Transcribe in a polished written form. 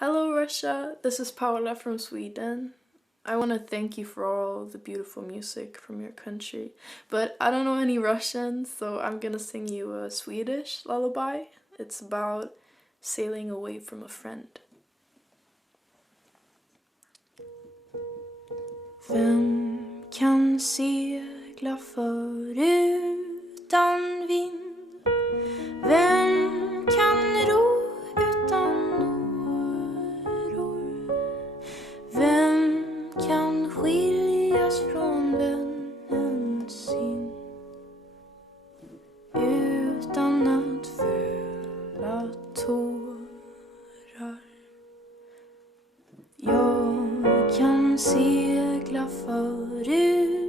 Hello, Russia. This is Paula from Sweden. I want to thank you for all the beautiful music from your country. But I don't know any Russian, so I'm gonna sing you a Swedish lullaby. It's about sailing away from a friend. Vem kan segla förutan vind? Vem kan ro utan åror? Vem kan skiljas från vännen sin utan att fälla tårar? Jag kan segla förut